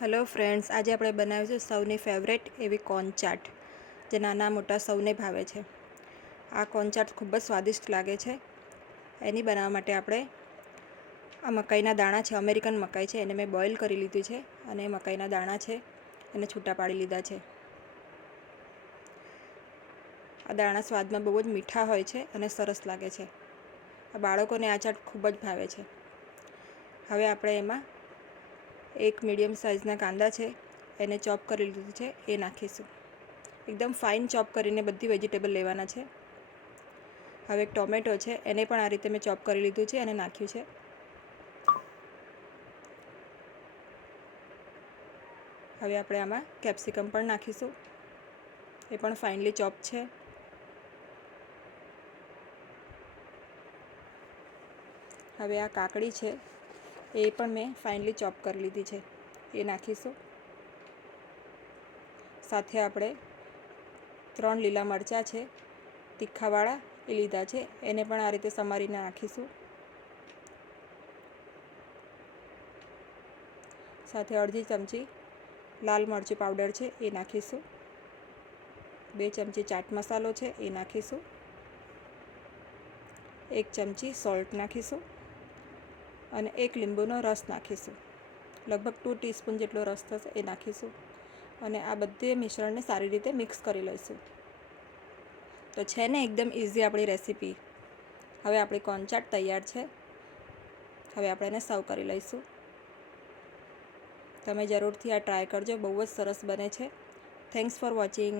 Hello friends, આજે આપણે બનાવીશું સૌની ફેવરેટ એવી કોર્ન ચાટ, જે નાના મોટા સૌને ભાવે છે. આ કોર્ન ચાટ ખૂબ જ સ્વાદિષ્ટ લાગે છે. એની બનાવવા માટે આપણે આ મકાઈના દાણા છે, અમેરિકન મકાઈ છે, એને મેં બોઇલ કરી લીધું છે અને મકાઈના દાણા છે એને છૂટા પાડી લીધા છે. આ દાણા સ્વાદમાં બહુ જ મીઠા હોય છે અને સરસ લાગે છે. આ બાળકોને આ ચાટ ખૂબ જ ભાવે છે. હવે આપણે એમાં એક મીડિયમ સાઇઝના કાંદા છે, એને ચોપ કરી લીધું છે, એ નાખીશું. એકદમ ફાઇન ચોપ કરીને બધી વેજીટેબલ લેવાના છે. હવે એક ટોમેટો છે, એને પણ આ રીતે મેં ચોપ કરી લીધું છે અને નાખ્યું છે. હવે આપણે આમાં કેપ્સિકમ પણ નાખીશું, એ પણ ફાઇનલી ચોપ છે. હવે આ કાકડી છે, એ પણ મેં ફાઇનલી ચોપ કરી લીધી છે, એ નાખીશું. સાથે આપણે 3 લીલા મરચાં છે તીખાવાળા, એ લીધા છે, એને પણ આ રીતે સમારીને નાખીશું. સાથે અડધી ચમચી લાલ મરચું પાવડર છે, એ નાખીશું. 2 ચમચી ચાટ મસાલો છે, એ નાખીશું. 1 ચમચી સોલ્ટ નાખીશું અને 1 લીંબુનો રસ નાખીશું. લગભગ 2 ટીસ્પૂન જેટલો રસ થશે, એ નાખીશું અને આ બધે મિશ્રણને સારી રીતે મિક્સ કરી લઈશું. તો છે ને એકદમ ઇઝી આપણી રેસીપી. હવે આપણી કોર્ન ચાટ તૈયાર છે. હવે આપણે એને સર્વ કરી લઈશું. તમે જરૂરથી આ ટ્રાય કરજો, બહુ જ સરસ બને છે. Thanks for watching.